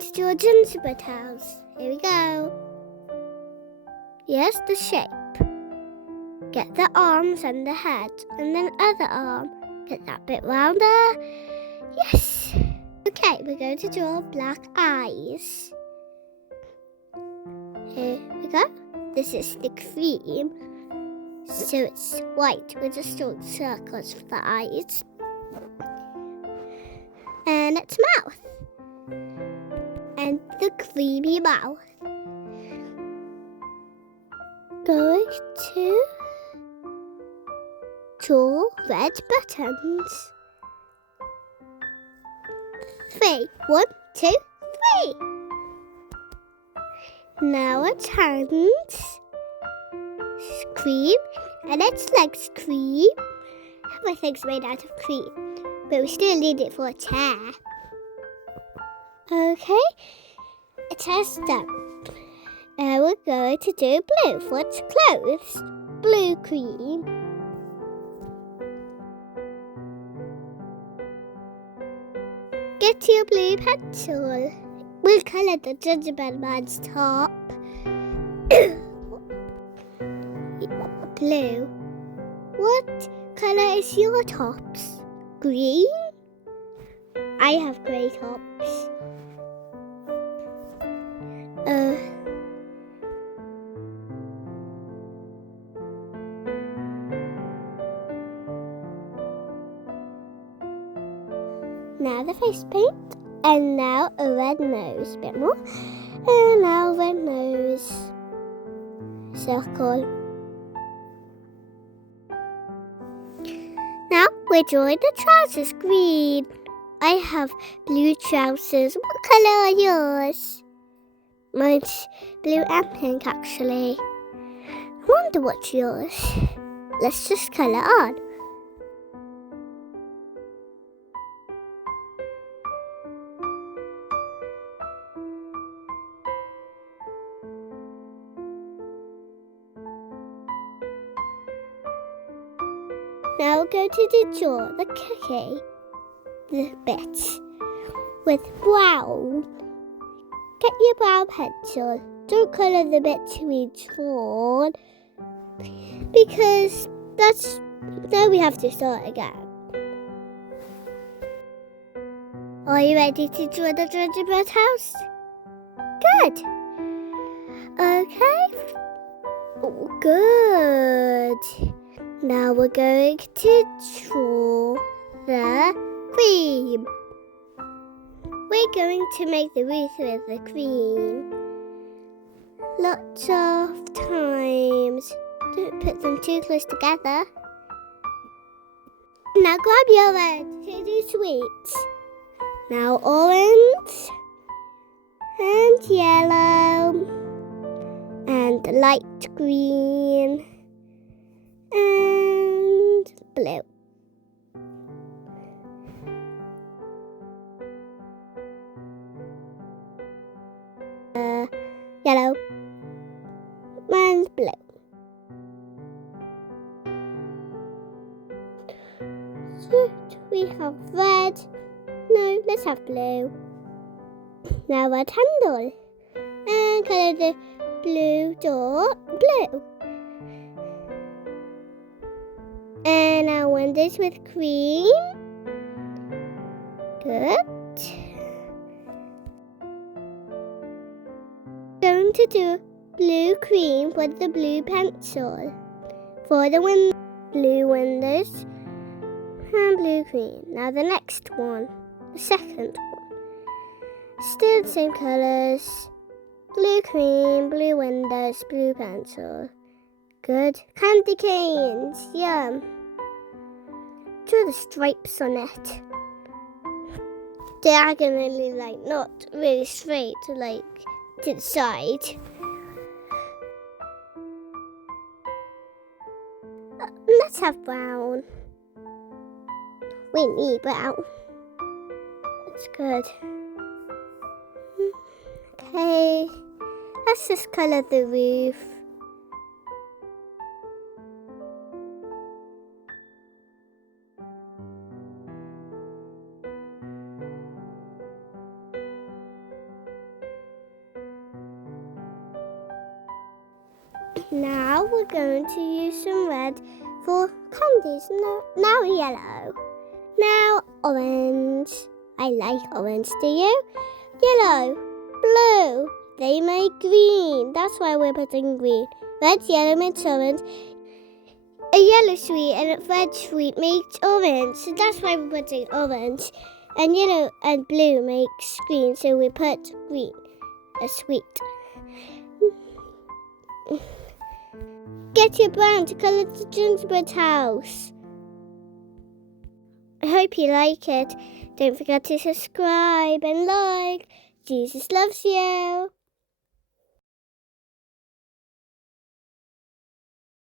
to do a gingerbread house. Here we go. Here's the shape. Get the arms and the head, and then other arm. Get that bit rounder. Yes. Okay, we're going to draw black eyes. Here we go. This is the cream. So it's white with just short circles for the eyes. And its mouth. And the creamy mouth. Going to draw red buttons. 3. 1, 2, 3. Now its hands. Cream. And its legs cream. Everything's made out of cream. But we still need it for a chair. Okay. It has done. And we're going to do blue for its clothes. Blue cream. Get your blue pencil. We'll colour the gingerbread man's top. Blue. What colour is your tops? Green? I have grey tops. Now the face paint, and now a red nose, a bit more, and now red nose, circle. Now we're drawing the trousers green. I have blue trousers. What colour are yours? Mine's blue and pink actually. I wonder what's yours. Let's just colour on. Now we're going to draw the cookie, the bit, with brown. Get your brown pencil. Don't colour the bits we drawn, because then we have to start again. Are you ready to draw the gingerbread house? Good. Okay. Oh, good. Now we're going to draw the cream. We're going to make the roof with the cream. Lots of times. Don't put them too close together. Now grab your red to do sweets. Now orange and yellow and light green and blue. Yellow and blue. So we have red. No, let's have blue. Now red handle. And colour the blue door blue. And our windows with cream. Good. Going to do blue cream with the blue pencil. For the blue windows and blue cream. Now the next one. The second one. Still the same colours. Blue cream, blue windows, blue pencil. Good. Candy canes. Yum. Draw the stripes on it. Diagonally, like not really straight, like to the side. Let's have brown. We need brown. That's good. Okay. Let's just colour the roof. Now we're going to use some red for candies. Now yellow. Now orange. I like orange, do you? Yellow, blue. They make green. That's why we're putting green. Red, yellow makes orange. A yellow sweet and a red sweet makes orange. So that's why we're putting orange. And yellow and blue makes green. So we put green. A sweet. Get your brown to colour the gingerbread house. I hope you like it. Don't forget to subscribe and like. Jesus loves you.